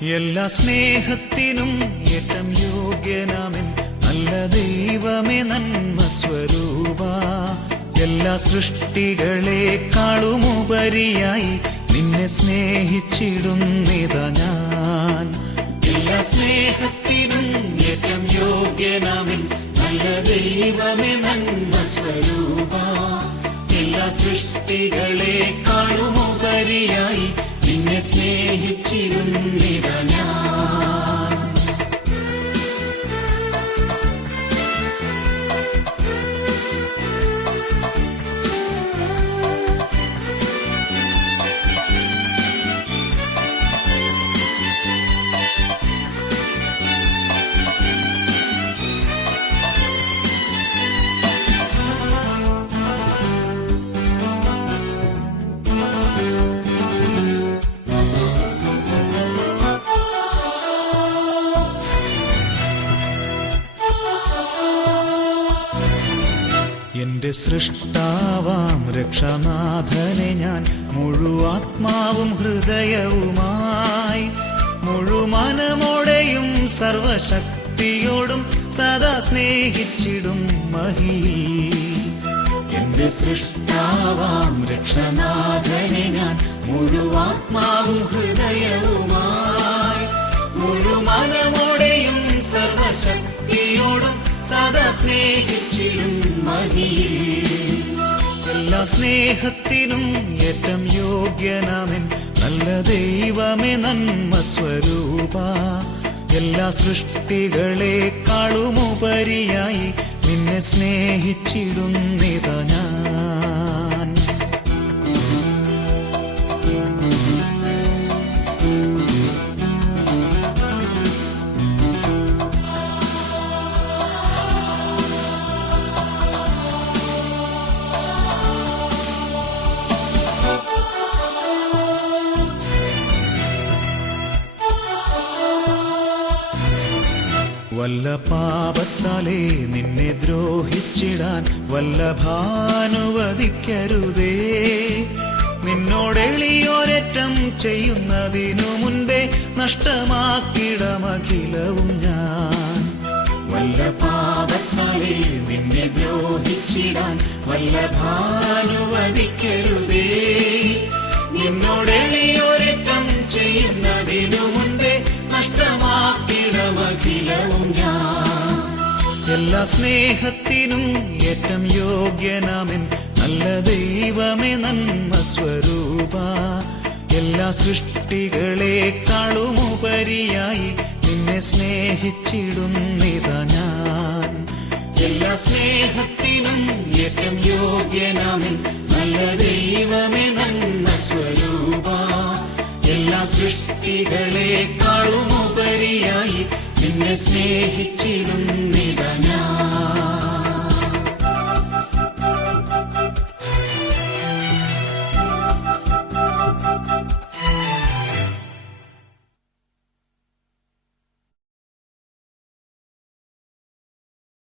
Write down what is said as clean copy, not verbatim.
എല്ലാ സ്നേഹത്തിനും ഏറ്റം യോഗ്യനാമൻ നല്ല ദൈവമേ നന്മ സ്വരൂപ. എല്ലാ സൃഷ്ടികളെക്കാളുമുപരിയായി നിന്നെ സ്നേഹിച്ചിടുന്നിതാ ഞാൻ. എല്ലാ സ്നേഹത്തിനും ഏറ്റം യോഗ്യനാമൻ നല്ല ദൈവമേ നന്മ സ്വരൂപ. എല്ലാ സൃഷ്ടികളെക്കാളുമുപരിയായി നിന്നെ സ്നേഹിച്ചിരുന്നിതാ ഞാൻ. എന്റെ സൃഷ്ടാവാം രക്ഷനാഥനെ ഞാൻ മുഴുവാത്മാവും ഹൃദയവുമായി മുഴുമനമോടെയും സർവശക്തിയോടും സദാ സ്നേഹിച്ചിടും മഹിയിൽ. എന്റെ സൃഷ്ടാവാം രക്ഷനാഥനെ ഞാൻ മുഴുവാത്മാവും ഹൃദയവുമായി മുഴുമനമോടെയും സർവശക്തിയോടും സദാ സ്നേഹിച്ചിടും മഹിയിൽ. എല്ലാ സ്നേഹത്തിനും ഏറ്റം യോഗ്യനാമൻ നല്ല ദൈവമേ നന്മ സ്വരൂപ. എല്ലാ സൃഷ്ടികളെക്കാളുമുപരിയായി നിന്നെ സ്നേഹിച്ചിടുന്നിതാ ഞാൻ. വല്ല പാപത്താലേ നിന്നെ ദ്രോഹിച്ചിടാൻ വല്ലഭാനുവദിക്കരുതേ. നിന്നോടെളിയോരറ്റം ചെയ്യുന്നതിനു മുൻപേ നഷ്ടമാക്കിടമഖിലവും ഞാൻ. വല്ല പാപത്താലേ നിന്നെ ദ്രോഹിച്ചിടാൻ വല്ലഭാനുവദിക്കരുതേ. നിന്നോടെളിയോരറ്റം ചെയ്യുന്നതിനു മുൻപേ നഷ്ടമാക്കിടമഖിലവും ഞാൻ. എല്ലാ സ്നേഹത്തിനും ഏറ്റം യോഗ്യനാമൻ നല്ല ദൈവമേ നന്മ സ്വരൂപ. എല്ലാ സൃഷ്ടികളെക്കാളുമുപരിയായി നിന്നെ സ്നേഹിച്ചിടുന്നിതാ ഞാൻ. എല്ലാ സ്നേഹത്തിനും ഏറ്റം യോഗ്യനാമൻ നല്ല ദൈവമേ നന്മ സ്വരൂപ. എല്ലാ സൃഷ്ടികളെക്കാളുമുപരിയായി നിന്നെ സ്നേഹിച്ചിടുന്നിതാ ഞാൻ.